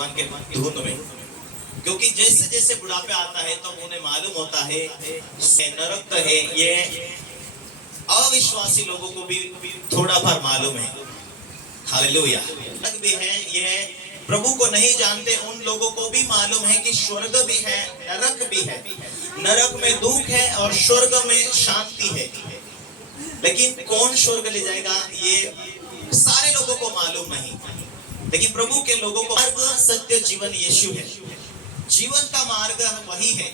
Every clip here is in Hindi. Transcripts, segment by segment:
भगवान के धुन में, क्योंकि जैसे जैसे बुढ़ापे आता है तो उन्हें मालूम होता है नरक है। ये अविश्वासी लोगों को भी थोड़ा भर मालूम है। हालेलुया। नरक भी है, ये प्रभु को नहीं जानते उन लोगों को भी मालूम है कि स्वर्ग भी है, नरक भी है। नरक में दुख है और स्वर्ग में शांति है। लेकिन कौन स्वर्ग ले जाएगा ये सारे लोगों को मालूम नहीं। लेकिन प्रभु के लोगों को मार्ग, सत्य, जीवन यीशु है। जीवन का मार्ग वही है।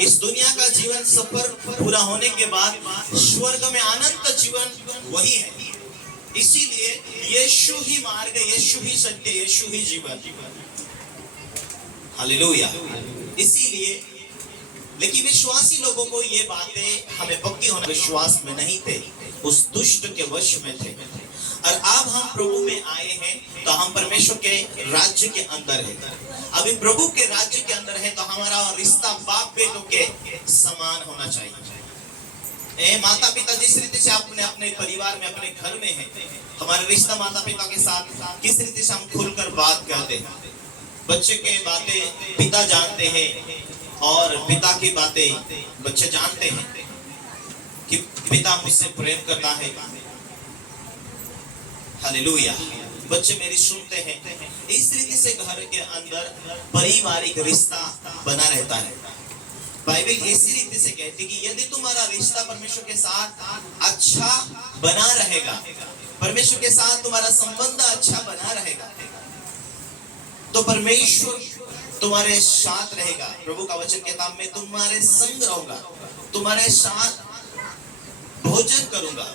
इस दुनिया का जीवन सफर पूरा होने के बाद स्वर्ग में अनंत जीवन वही है। इसीलिए यीशु ही मार्ग, यीशु ही सत्य, यीशु ही जीवन। हालेलुया। इसीलिए लेकिन विश्वासी लोगों को ये बातें हमें पक्की होना, विश्वास में नहीं थे, उस दुष्ट के वश में थे। और अब हम प्रभु में आए हैं तो हम परमेश्वर के राज्य के अंदर है। अभी प्रभु के राज्य के अंदर है तो हमारा रिश्ता बाप बेटों के समान होना चाहिए। माता पिता जिस रीति से अपने अपने परिवार में, अपने घर में है, हमारा रिश्ता माता पिता के साथ किस रीति से हम खुलकर बात करते हैं। बच्चे के बातें पिता जानते हैं और पिता की बातें बच्चे जानते हैं कि पिता मुझसे प्रेम करता है। हालेलुया। बच्चे मेरी सुनते हैं। इस रीति से घर के अंदर पारिवारिक रिश्ता बना रहता है। बाइबल इसी रीति से कहती कि यदि तुम्हारा रिश्ता परमेश्वर के साथ अच्छा बना रहेगा, परमेश्वर के साथ तुम्हारा संबंध अच्छा बना रहेगा, तो परमेश्वर तुम्हारे साथ रहेगा। प्रभु का वचन कहता है मैं तुम्हारे संग रहूंगा, तुम्हारे साथ भोजन करूंगा।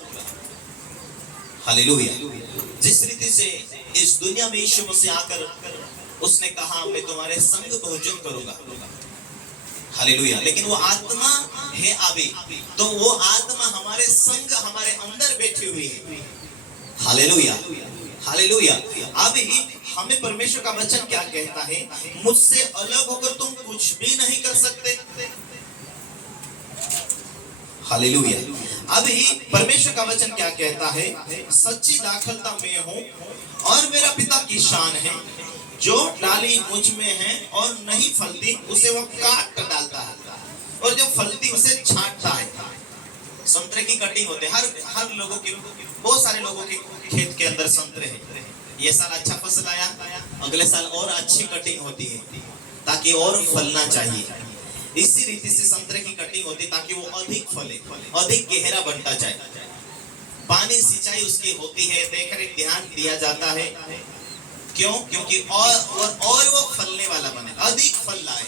हालेलुया। जिस रीति से इस दुनिया में यीशु मसीह आकर उसने कहा मैं तुम्हारे संग भोजन करूंगा। हालेलुया। लेकिन वो आत्मा है अभी, तो वो आत्मा हमारे संग, हमारे अंदर बैठी हुई है। हालेलुया। हालेलुया। अभी हमें परमेश्वर का वचन क्या कहता है? मुझसे अलग होकर तुम कुछ भी नहीं कर सकते। हालेलुया। अभी परमेश्वर का वचन क्या कहता है? सच्ची दाखलता में हूं और मेरा पिता की शान है। जो डाली मुझ में है और नहीं फलती उसे वो काट डालता है, और जो फलती उसे छांटता है। संतरे की कटिंग होते है, हर लोगों की, बहुत सारे लोगों के खेत के अंदर संतरे हैं। ये साल अच्छा फसल आया, अगले साल और अच्छी कटिंग होती है ताकि और फलना चाहिए। इसी रीति से संतरे की कटिंग होती ताकि वो अधिक फले, अधिक गहरा बनता जाए। पानी सिंचाई उसकी होती है, देखकर ध्यान दिया जाता है। क्यों? क्योंकि और वो फलने वाला बने, अधिक फल लाए,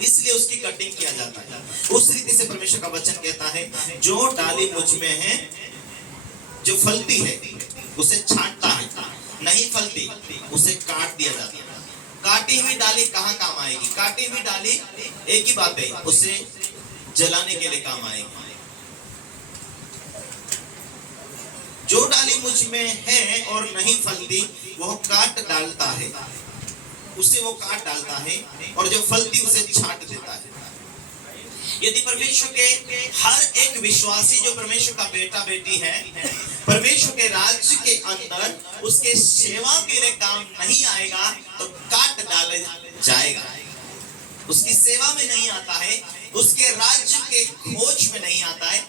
इसलिए उसकी कटिंग किया जाता है। उस रीति से परमेश्वर का वचन कहता है जो डाली मुझ में है, जो फलती है उसे छांटता है, नहीं फलती उसे काट दिया जाता है। काटी हुई डाली कहाँ काम आएगी? काटी हुई डाली एक ही बात है, उसे जलाने के लिए काम आएगी। जो डाली मुझ में है और नहीं फलती वह काट डालता है, उसे वो काट डालता है, और जो फलती उसे छांट देता है। यदि परमेश्वर के हर एक विश्वासी जो परमेश्वर का बेटा बेटी है, परमेश्वर के राज्य के अंदर उसके सेवा के लिए काम नहीं आएगा तो काट डाला जाएगा। उसकी सेवा में नहीं आता है, उसके राज्य के खोज में नहीं आता है।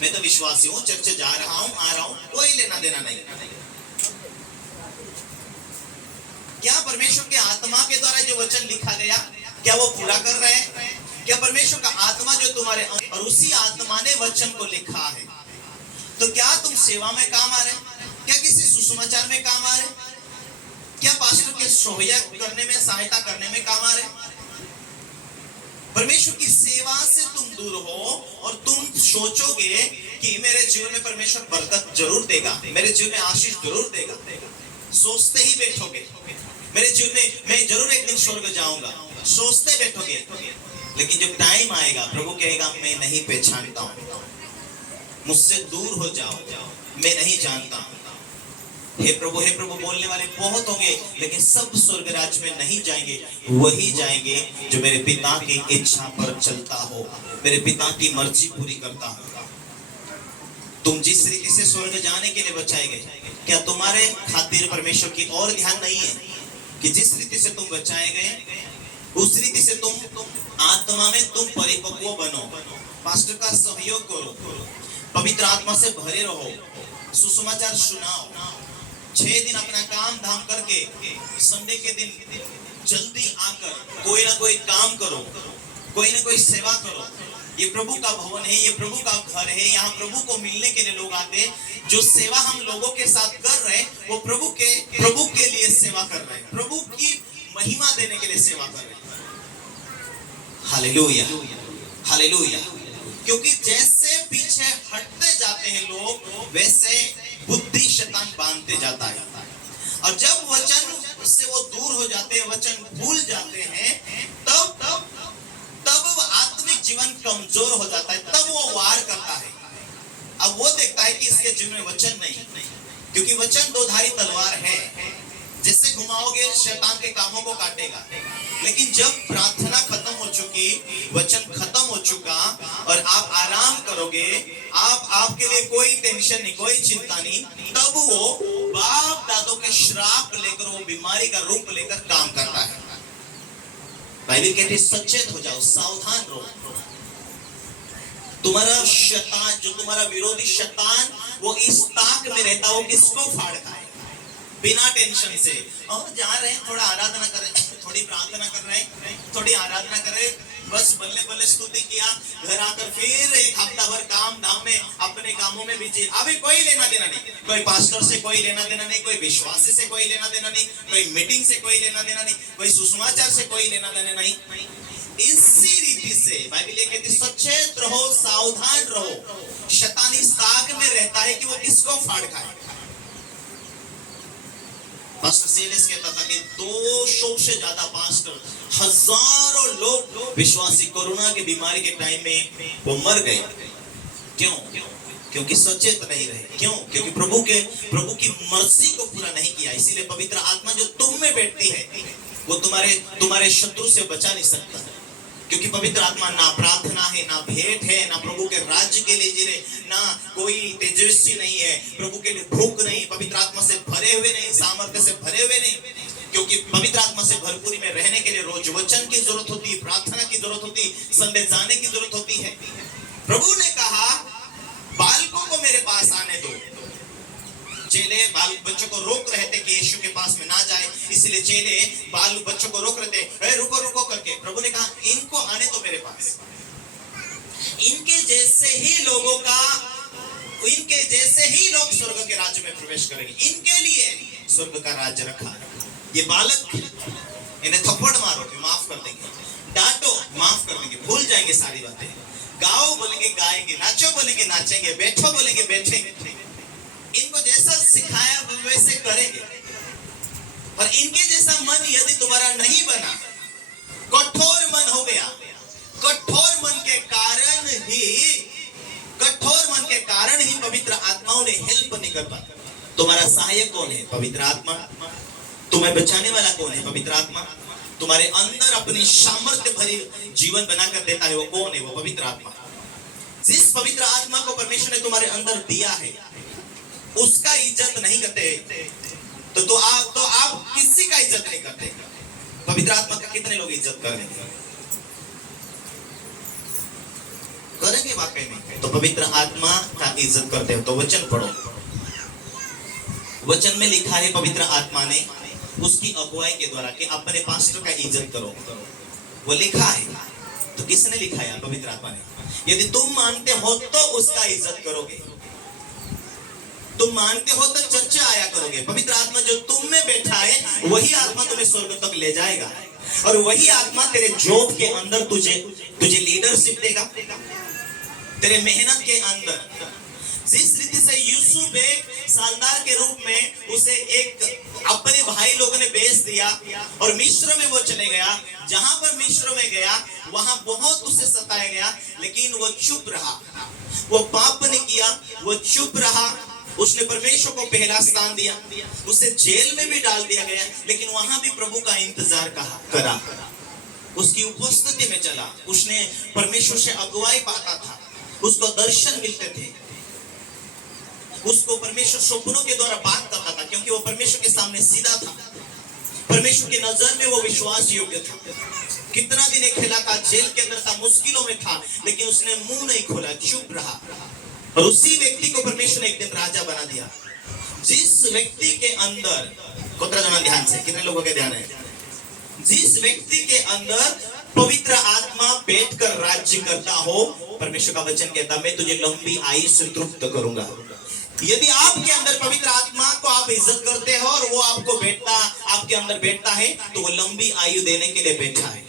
मैं तो विश्वासी हूँ, चर्च जा रहा हूँ, आ रहा हूँ, कोई लेना देना नहीं। क्या परमेश्वर के आत्मा के द्वारा जो वचन लिखा गया क्या वो पूरा कर रहे हैं? क्या परमेश्वर का आत्मा जो तुम्हारे, और उसी आत्मा ने वचन को लिखा है, तो क्या तुम सेवा में काम आ रहे? क्या किसी सुसमाचार में काम आ रहे? क्या पास्टर के सोहया करने में, सहायता करने में काम आ रहे? परमेश्वर की सेवा से तुम दूर हो और तुम सोचोगे कि मेरे जीवन में परमेश्वर बरकत जरूर देगा, मेरे जीवन में आशीष जरूर देगा, सोचते ही बैठोगे मेरे जीवन में मैं जरूर एक दिन स्वर्ग जाऊंगा, सोचते बैठोगे। लेकिन जब टाइम आएगा प्रभु कहेगा मैं नहीं पहचानता हूं, मुझसे दूर हो जाओ, मैं नहीं जानता हूं। हे प्रभु बोलने वाले बहुत होंगे, लेकिन सब स्वर्ग राज्य में नहीं जाएंगे। वही जाएंगे जो मेरे पिता की इच्छा पर चलता हो, मेरे पिता की मर्जी पूरी करता हो। तुम जिस रीति से स्वर्ग जाने के लिए बचाए गए, क्या तुम्हारे खातिर परमेश्वर की और ध्यान नहीं है? कि जिस रीति से तुम बचाए गए उस रीति से तुम आत्मा में तुम परिपक्व बनो। पास्टर का सहयोग करो, पवित्र आत्मा से भरे रहो, सुसमाचार सुनाओ। 6 दिन अपना काम धाम करके संडे के दिन जल्दी आकर कोई ना कोई काम करो, कोई ना कोई सेवा करो। ये प्रभु का भवन है, ये प्रभु का घर है। यहाँ प्रभु को मिलने के लिए लोग आते हैं। जो सेवा हम लोगों के साथ कर रहे हैं वो प्रभु के लिए सेवा कर रहे हैं, प्रभु की महिमा देने के लिए सेवा कर रहे हैं। Hallelujah, hallelujah. क्योंकि जैसे पीछे हटते जाते हैं लोग वैसे बुद्धि शैतान बांधते जाता है। और जब वचन से वो दूर हो जाते हैं, वचन भूल जाते हैं, तब वो आत्मिक जीवन कमजोर हो जाता है। तब वो वार करता है। अब वो देखता है कि इसके जीवन में वचन नहीं, क्योंकि वचन दो-धारी तलवार है। जिससे घुमाओगे शैतान के कामों को काटेगा। लेकिन जब प्रार्थना खत्म हो चुकी, वचन खत्म हो चुका और आप आराम करोगे, आपके लिए कोई टेंशन नहीं, कोई चिंता नहीं, तब वो बाप दादों के श्राप लेकर, वो बीमारी का रूप लेकर काम करता है। बाइबल कहती है सचेत हो जाओ, सावधान रहो। तुम्हारा शैतान, जो तुम्हारा विरोधी शैतान, वो इस ताक में रहता है, वो किसको फाड़ता है बिना टेंशन से। और जा रहे हैं, थोड़ा आराधना कर रहे हैं, थोड़ी प्रार्थना कर रहे हैं, थोड़ी आराधना कर रहे हैं, बस बल्ले बल्ले स्तुति किया, घर आकर फिर एक हफ्ता भर काम धाम में अपने कामों में बिजी। अभी कोई लेना देना नहीं, कोई पास्टर से कोई लेना देना नहीं, कोई विश्वासी से कोई लेना देना नहीं, कोई मीटिंग से कोई लेना देना नहीं, कोई सुसमाचार से कोई लेना देना नहीं। इसी रीति से बाइबल कहती सचेत रहो, सावधान रहो। शैतान इस ताक में रहता है कि वो किसको फाड़ खाए। पास्टर सेलेस कहता था कि 200 से ज्यादा पास्टर, हजारों लोग विश्वासी कोरोना की बीमारी के टाइम में वो मर गए। क्यों? क्योंकि सचेत नहीं रहे। क्यों? क्योंकि प्रभु की मर्जी को पूरा नहीं किया। इसीलिए पवित्र आत्मा जो तुम में बैठती है वो तुम्हारे शत्रु से बचा नहीं सकता। क्योंकि पवित्र आत्मा ना प्रार्थना है, ना भेंट है, ना प्रभु के राज्य के लिए जी रहे, ना कोई तेजस्वी नहीं है, प्रभु के लिए भूख नहीं, पवित्र आत्मा से भरे हुए नहीं, सामर्थ्य से भरे हुए नहीं। क्योंकि पवित्र आत्मा से भरपूरी में रहने के लिए रोज वचन की जरूरत होती, प्रार्थना की जरूरत होती, संडे जाने की जरूरत होती है। प्रभु ने कहा बालकों को मेरे पास आने दो। चेले बाल बच्चों को रोक रहे थे कि यीशु के पास में ना जाए, इसलिए चेले बाल बच्चों को रोक रहे थे, रुको रुको करके। प्रभु ने कहा इनको आने दो मेरे पास। इनके जैसे ही लोग स्वर्ग के राज्य में प्रवेश करेंगे। इनके लिए स्वर्ग का राज्य रखा। ये बालक, इन्हें थप्पड़ मारोगे माफ कर देंगे, डांटो माफ कर देंगे, भूल जाएंगे सारी बातें, गाओ बोलेंगे गाएंगे, नाचो बोलेंगे नाचेंगे, बैठो बोलेंगे बैठेंगे। इनको जैसा सिखाया वैसे करेंगे। और इनके जैसा मन यदि तुम्हारा नहीं बना, कठोर मन हो गया, कठोर मन के कारण ही पवित्र आत्माओं ने हेल्प नहीं कर पाता। तुम्हारा सहायक कौन है? पवित्र आत्मा। तुम्हें बचाने वाला कौन है? पवित्र आत्मा। तुम्हारे अंदर अपनी सामर्थ्य भरी जीवन बनाकर देता है वो कौन है? वो पवित्र आत्मा। जिस पवित्र आत्मा को परमेश्वर ने तुम्हारे अंदर दिया है उसका इज्जत नहीं करते तो आप किसी का इज्जत नहीं करते। पवित्र आत्मा का कितने लोग इज्जत करेंगे? वाकई में? तो पवित्र आत्मा का इज्जत करते हो तो वचन पढ़ो। वचन में लिखा है पवित्र आत्मा ने उसकी अगुवाई के द्वारा कि अपने पास्टर का इज्जत करो, वो लिखा है। तो किसने लिखा है? पवित्र आत्मा ने। यदि तुम मानते हो तो उसका इज्जत करोगे, तुम मानते हो तो चर्चा आया करोगे। पवित्र आत्मा जो तुम में बैठा है वही आत्मा तुम्हें स्वर्ग तक ले जाएगा। और वही आत्मा तेरे जॉब के अंदर तुझे लीडरशिप देगा, तेरे मेहनत के अंदर। जिस रीति से यूसुफ एक सालदार के रूप में उसे एक अपने भाई लोगों ने बेच दिया और मिस्र में वो चले गया। जहां पर मिस्र में गया वहां बहुत उसे सताया गया, लेकिन वो चुप रहा, वो पाप नहीं किया, वो चुप रहा। उसने परमेश्वर को पहला स्थान दिया। उसे जेल में भी डाल दिया गया, लेकिन वहां भी प्रभु का इंतजार करा, उसकी उपस्थिति में चला। उसने परमेश्वर से अगुवाई पाता था, उसको दर्शन मिलते थे, उसको परमेश्वर स्वप्नों के द्वारा बात करता था, क्योंकि वो परमेश्वर के सामने सीधा था। परमेश्वर की नजर में वो विश्वास योग्य था। कितना दिन एक खेला का जेल के अंदर था, मुश्किलों में था, लेकिन उसने मुंह नहीं खोला, चुप रहा। और उसी व्यक्ति को परमेश्वर ने एक दिन राजा बना दिया। जिस व्यक्ति के अंदर, कोतरा जना ध्यान से, कितने लोगों के ध्यान है, जिस व्यक्ति के अंदर पवित्र आत्मा बैठकर राज्य करता हो, परमेश्वर का वचन कहता मैं तुझे लंबी आयु से तृप्त करूंगा। यदि आपके अंदर पवित्र आत्मा को आप इज्जत करते हो और वो आपको बैठता, आपके अंदर बैठता है, तो वो लंबी आयु देने के लिए बैठा है।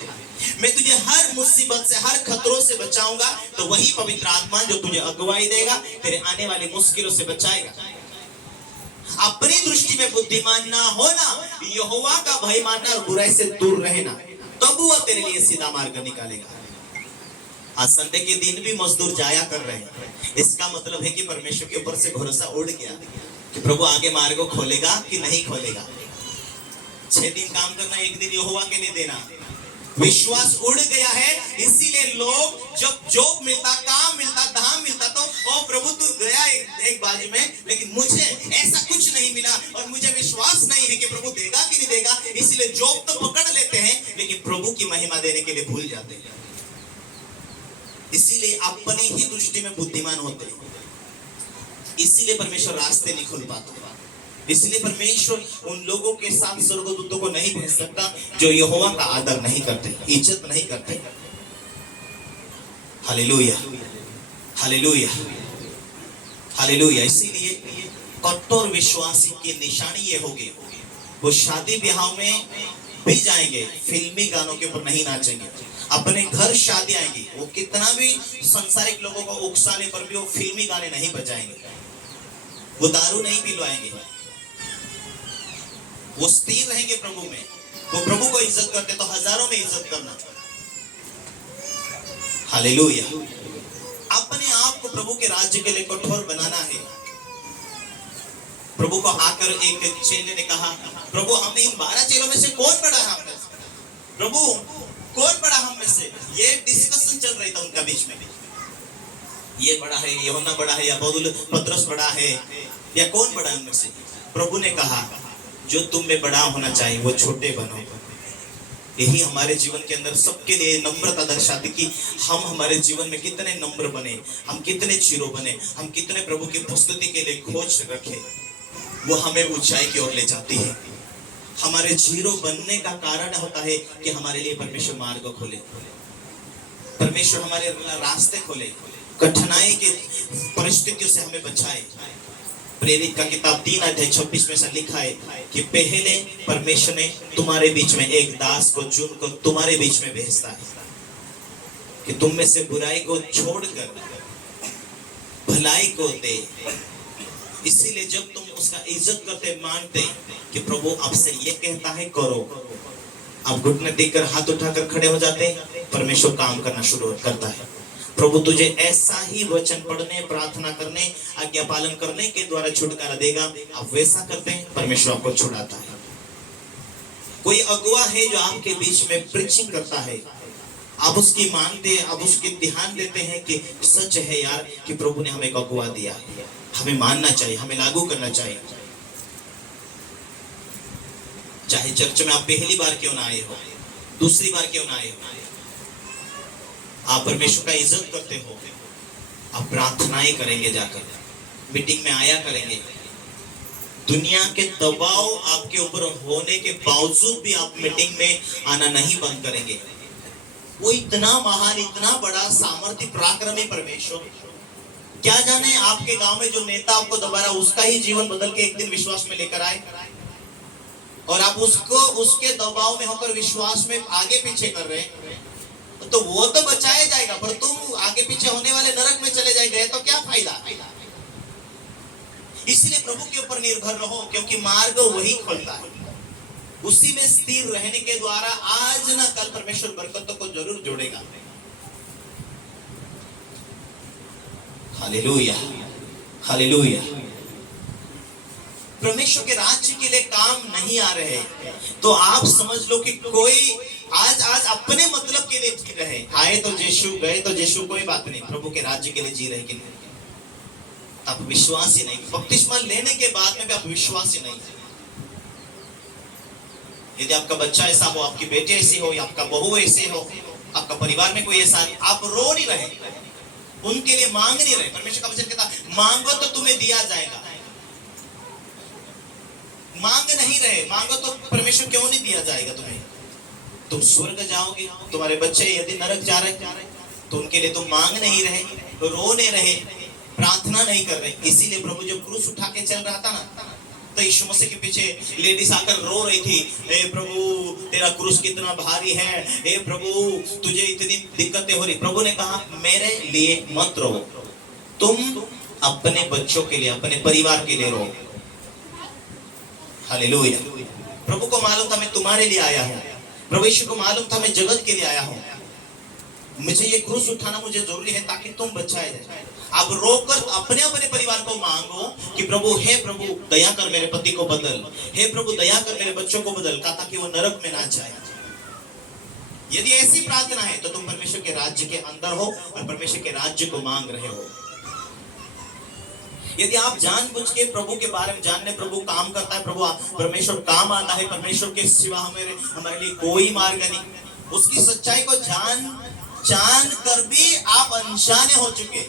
मैं तुझे हर मुसीबत से, हर खतरों से बचाऊंगा, तो वही पवित्र आत्मा जो तुझे अगुवाई देगा, तेरे आने वाली मुश्किलों से बचाएगा। अपनी दृष्टि में बुद्धिमान ना होना, यहोवा का भय मानना और बुराई से दूर रहना, तब वो तेरे लिए सीधा मार्ग निकालेगा। आज संडे के दिन भी मजदूर जाया कर रहे हैं, इसका मतलब है कि परमेश्वर के ऊपर से भरोसा उड़ गया कि प्रभु आगे मार्ग खोलेगा कि नहीं खोलेगा। 6 दिन काम करना, 1 दिन यहोवा के लिए देना, विश्वास उड़ गया है। इसीलिए लोग जब जॉब मिलता, काम मिलता, धाम मिलता, तो ओ प्रभु तू गया एक बाजू में, लेकिन मुझे ऐसा कुछ नहीं मिला और मुझे विश्वास नहीं है कि प्रभु देगा कि नहीं देगा, इसलिए जॉब तो पकड़ लेते हैं, लेकिन प्रभु की महिमा देने के लिए भूल जाते हैं। इसीलिए अपनी ही दृष्टि में बुद्धिमान होते हैं, इसीलिए परमेश्वर रास्ते नहीं खोल पाता। इसलिए परमेश्वर उन लोगों के साथ स्वर्गदूतों को नहीं भेज सकता जो यहोवा का आदर नहीं करते, इज्जत नहीं करते। Hallelujah, hallelujah, hallelujah. इसीलिए कठोर विश्वासी की निशानी ये होगी, वो शादी ब्याह में भी जाएंगे, फिल्मी गानों के ऊपर नहीं नाचेंगे। अपने घर शादी आएंगी, वो कितना भी संसारिक लोगों को उकसाने पर भी वो फिल्मी गाने नहीं बजाएंगे, वो दारू नहीं पिलवाएंगे, वो स्थिर रहेंगे प्रभु में। वो प्रभु को इज्जत करते तो हजारों में इज्जत करना। हालेलुया। अपने आप को प्रभु के राज्य के लिए कठोर बनाना है। प्रभु को आकर एक चेले ने कहा, प्रभु हमें इन 12 चेलों में से कौन बड़ा है हम में से? प्रभु कौन बड़ा हम में से? ये डिस्कशन चल रही था उनका बीच में। ये बड़ा है, यूहन्ना बड़ा है, या पतरस बड़ा है, या कौन बड़ा है उनमें से? प्रभु ने कहा जो तुम में बड़ा होना चाहिए वो छोटे बनो। यही हमारे जीवन के अंदर सबके लिए नम्रता दर्शाती कि हम हमारे जीवन में कितने नम्र बने, हम कितने चिरो बने, हम कितने प्रभु की उपस्थिति के लिए खोज रखे, वो हमें ऊंचाई की ओर ले जाती है। हमारे जीरो बनने का कारण होता है कि हमारे लिए परमेश्वर मार्ग खोले, परमेश्वर हमारे रास्ते खोले, कठिनाई की परिस्थितियों से हमें बचाए। प्रेरित का किताब 3:26 में से लिखा है कि पहले परमेश्वर ने तुम्हारे बीच में एक दास को चुनकर तुम्हारे बीच में भेजता है कि तुम में से बुराई को छोड़कर भलाई को दे। इसीलिए जब तुम उसका इज्जत करते, मानते कि प्रभु आपसे ये कहता है करो, आप घुटने देकर हाथ उठाकर खड़े हो जाते, परमेश्वर काम करना शुरू करता है। प्रभु तुझे ऐसा ही वचन पढ़ने, प्रार्थना करने, आज्ञा पालन करने के द्वारा छुटकारा देगा। आप वैसा करते हैं, परमेश्वर आपको छुड़ाता है। कोई अगुआ है जो आपके बीच में प्रीचिंग करता है, आप उसकी मानते हैं, आप उसके ध्यान देते हैं कि सच है यार कि प्रभु ने हमें एक अगुआ दिया, हमें मानना चाहिए, हमें लागू करना चाहिए। चाहे चर्च में आप पहली बार क्यों ना आए हो, दूसरी बार क्यों ना आए हो, आप परमेश्वर का इज्जत करते हो, आप प्रार्थनाएं करेंगे, जाकर मीटिंग में आया करेंगे। दुनिया के दबाव आपके ऊपर होने के बावजूद भी आप मीटिंग में आना नहीं बंद करेंगे। वो इतना महान, इतना बड़ा सामर्थ्य पराक्रमी परमेश्वर, क्या जाने आपके गांव में जो नेता आपको दोबारा उसका ही जीवन बदल के एक दिन विश्वास में लेकर आए और आप उसको उसके दबाव में होकर विश्वास में आगे पीछे कर रहे हैं, तो वो तो बचाया जाएगा, पर तुम आगे पीछे होने वाले नरक में चले जाएंगे, तो क्या फायदा। इसलिए प्रभु के ऊपर निर्भर रहो, क्योंकि मार्ग वही खोलता है। उसी में स्थिर रहने के द्वारा आज ना कल परमेश्वर बरकतों को जरूर जोड़ेगा। Hallelujah, hallelujah. परमेश्वर के राज्य के लिए काम नहीं आ रहे तो आप समझ लो कि कोई आज अपने मतलब के लिए जी रहे, आए तो यीशु, गए तो यीशु, कोई बात नहीं, प्रभु के राज्य के लिए जी रहे कि नहीं, आप विश्वास ही नहीं। बपतिस्मा लेने के बाद में भी आप विश्वास ही नहीं। यदि आपका बच्चा ऐसा हो, आपकी बेटी ऐसी हो, या आपका बहू ऐसे हो, आपका परिवार में कोई ऐसा, आप रो नहीं रहे, उनके लिए मांग नहीं रहे। परमेश्वर का वचन कहता मांगो तो तुम्हें दिया जाएगा। मांग नहीं रहे, मांगो तो परमेश्वर क्यों नहीं दिया जाएगा तुम्हें? तुम स्वर्ग जाओगे। तुम्हारे बच्चे यदि नरक जा रहे तो उनके लिए तुम मांग नहीं रहे, रो नहीं रहे, प्रार्थना नहीं कर रहे। इसीलिए प्रभु जब क्रूस उठा के चल रहा था ना, तो यीशु मसीह के पीछे लेडीज आकर रो रही थी, हे प्रभु तेरा क्रूस कितना भारी है, हे प्रभु तुझे इतनी दिक्कतें हो रही। प्रभु ने कहा मेरे लिए मत रो, तुम अपने बच्चों के लिए, अपने परिवार के लिए रो। हालेलुया। प्रभु को मालूम था मैं तुम्हारे लिए आया हूं, प्रभु यीशु को मालूम था मैं जगत के लिए आया हूं, मुझे ये क्रूस उठाना मुझे जरूरी है ताकि तुम बचाए जाए। अब रोकर अपने अपने परिवार को मांगो कि प्रभु, हे प्रभु दया कर मेरे पति को बदल, हे प्रभु दया कर मेरे बच्चों को बदल, कहा ताकि वो नरक में ना जाए। यदि ऐसी प्रार्थना है तो तुम परमेश्वर के राज्य के अंदर हो और परमेश्वर के राज्य को मांग रहे हो। यदि आप जानबूझ के प्रभु के बारे में जानने, प्रभु काम करता है, प्रभु परमेश्वर काम आता है, परमेश्वर के सिवा हमारे लिए कोई मार्ग नहीं, उसकी सच्चाई को जान कर भी आप अनजाने हो चुके,